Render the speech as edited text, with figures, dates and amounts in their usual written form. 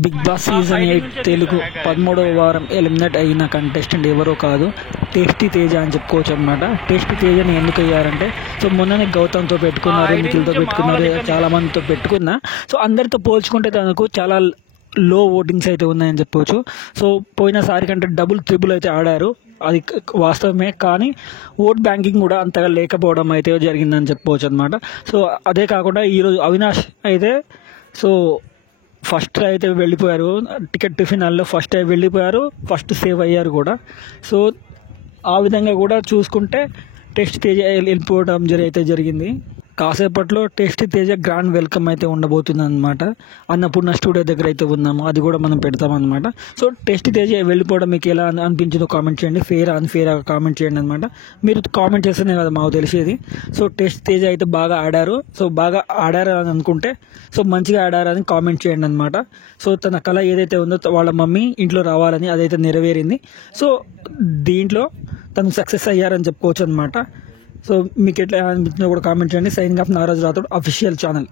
Big boss season 8 Telugu 13వ వారం eliminate అయిన contestant ఎవరో కాదు, టేస్టీ తేజ అని చెప్పుకోవచ్చు అనమాట. టేస్టీ తేజని ఎందుకు అయ్యారంటే, సో మొన్ననే గౌతమ్తో పెట్టుకున్నారు, నిఖిల్తో పెట్టుకున్నారు, చాలా మందితో పెట్టుకున్నా. సో అందరితో పోల్చుకుంటే తనకు చాలా లో ఓటింగ్స్ అయితే ఉన్నాయని చెప్పవచ్చు. సో పోయినసారి కంటే ట్రిపుల్ అయితే ఆడారు, అది వాస్తవమే. కానీ ఓట్ బ్యాంకింగ్ కూడా అంతగా లేకపోవడం అయితే జరిగిందని చెప్పుకోవచ్చు అనమాట. సో అదే కాకుండా ఈరోజు అవినాష్ అయితే సో ఫస్ట్ అయితే వెళ్ళిపోయారు, టికెట్ ఫినాల్లో ఫస్ట్ వెళ్ళిపోయారు, ఫస్ట్ సేవ్ అయ్యారు కూడా. సో ఆ విధంగా కూడా చూసుకుంటే టేస్ట్ తేజ వెళ్ళిపోవడం అయితే జరిగింది. కాసేపట్లో టేస్ట్ తేజ గ్రాండ్ వెల్కమ్ అయితే ఉండబోతుంది అనమాట. అన్నపూర్ణ స్టూడియో దగ్గర అయితే ఉన్నాము, అది కూడా మనం పెడతాం అనమాట. సో టేస్ట్ తేజ వెళ్ళిపోవడం మీకు ఎలా అనిపించిందో కామెంట్ చేయండి, ఫేర్ అన్ఫేర్ కామెంట్ చేయండి అనమాట. మీరు కామెంట్ చేస్తేనే కదా మాకు తెలిసేది. సో టేస్ట్ తేజ అయితే బాగా ఆడారు, సో బాగా ఆడారు అని అనుకుంటే సో మంచిగా ఆడారని కామెంట్ చేయండి అనమాట. సో తన కళ ఏదైతే ఉందో వాళ్ళ మమ్మీ ఇంట్లో రావాలని అదైతే నెరవేరింది. సో దీంట్లో తను సక్సెస్ అయ్యారని చెప్పుకోవచ్చు అనమాట. సో మీకు ఎట్లా అనిపించిందో కూడా కామెంట్ చేయండి. Signing off Nagaraju Rathod official channel.